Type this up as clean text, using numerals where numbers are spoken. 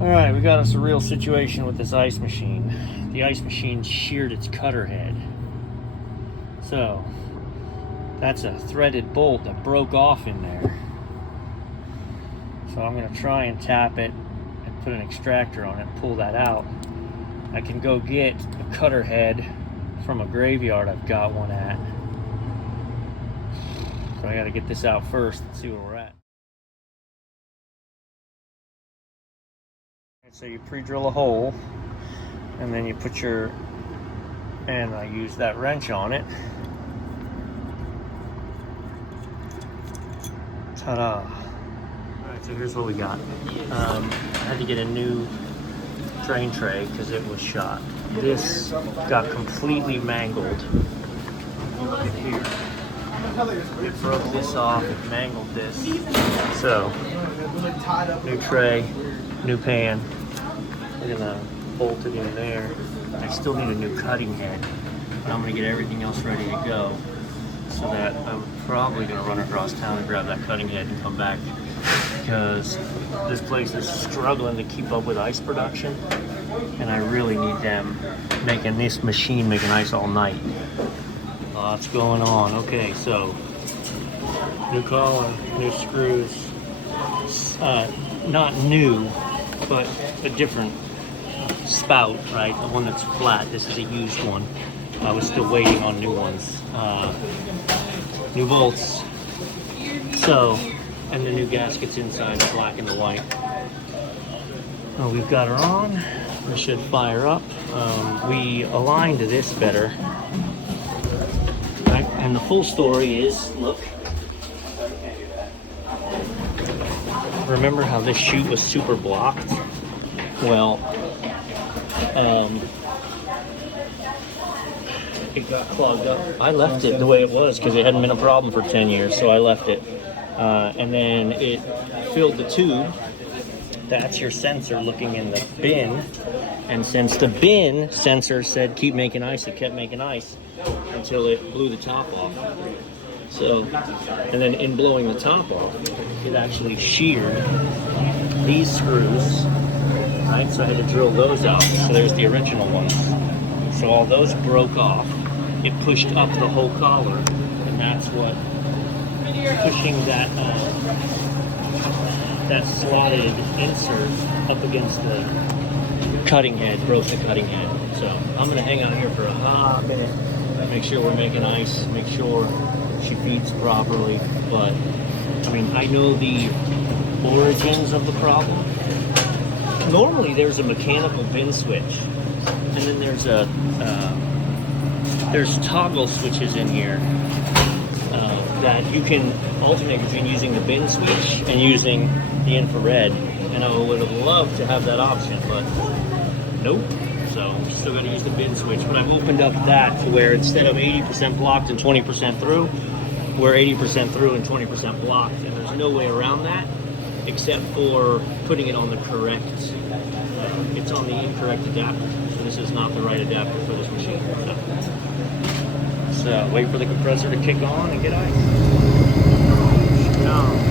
Alright, we got us a real situation with this ice machine. The ice machine sheared its cutter head. So, that's a threaded bolt that broke off in there. So I'm going to try and tap it and put an extractor on it and pull that out. I can go get a cutter head from a graveyard I've got one at. So I got to get this out first and see where we're at. So you pre-drill a hole, and then you put your, and I use that wrench on it. Ta-da. Alright, so here's what we got. I had to get a new drain tray because it was shot. This got completely mangled. Look at here. It broke this off, it mangled this. So, new tray, new pan. We're gonna bolt it in there. I still need a new cutting head, but I'm gonna get everything else ready to go, so that I'm probably gonna run across town and grab that cutting head and come back, because this place is struggling to keep up with ice production, and I really need them making this machine making ice all night. Lots going on. Okay, so new collar, new screws, not new, but a different spout, right? The one that's flat. This is a used one. I was still waiting on new ones. New bolts. So, and the new gaskets inside, the black and the white. Oh, we've got her on. It should fire up. We aligned this better. Right? And the full story is, look. Remember how this chute was super blocked? Well, it got clogged up. I left it the way it was because it hadn't been a problem for 10 years, so I left it. And then it filled the tube. That's your sensor looking in the bin. And since the bin sensor said keep making ice, it kept making ice until it blew the top off. So, and then in blowing the top off, it actually sheared these screws, right? So I had to drill those out. So there's the original ones. So all those broke off. It pushed up the whole collar, and that's what pushing that that slotted insert up against the cutting head broke the cutting head. So I'm gonna hang out here for a hot minute, make sure we're making ice, make sure she feeds properly. But I mean, I know the origins of the problem. Normally there's a mechanical bin switch, and then there's toggle switches in here that you can alternate between using the bin switch and using the infrared. And I would have loved to have that option, but nope. So still got to use the bin switch. But I've opened up that to where instead of 80% blocked and 20% through, we're 80% through and 20% blocked, and there's no way around that except for putting it on the correct. It's on the incorrect adapter, so this is not the right adapter for this machine. So wait for the compressor to kick on and get ice. No.